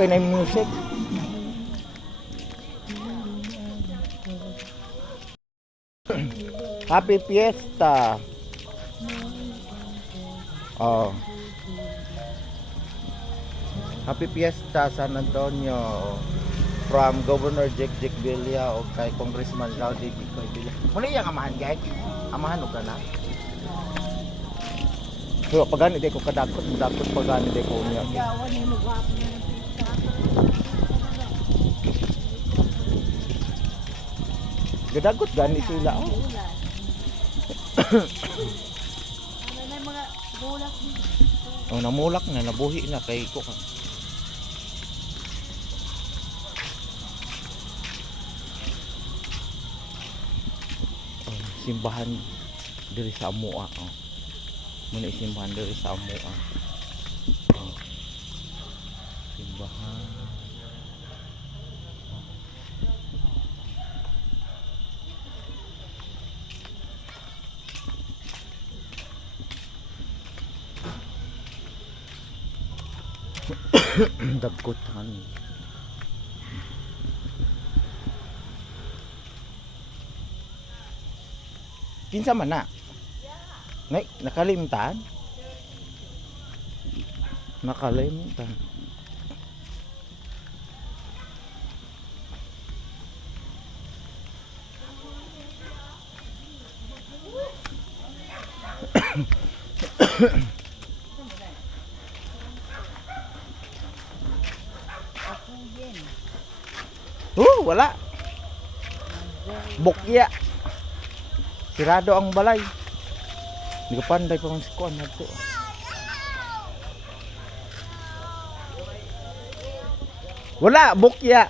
kay na music. Happy Fiesta. Oh. Happy Fiesta San Antonio from Governor Jake Villa o kay Congressman Rowdy Picoy Villa. Muna yung amahan guys. Amahan o ka na? So pagani di ko kadakot pagani di ko niya. Gadagot gani sila oh. Ano na mga bulak dito. Oh, namulak na, nabuhi na kay ko. Simbahan diri sa Amoa oh. Muna simbahan diri sa Amoa oh. Simbahan dagkutan. Kinsa man na? Nay, nakalimtan? Nakalimtan. Wala. Bukya. Sirado ang balay. Hindi ko panday pa mang sikuan nato. Wala, bukya.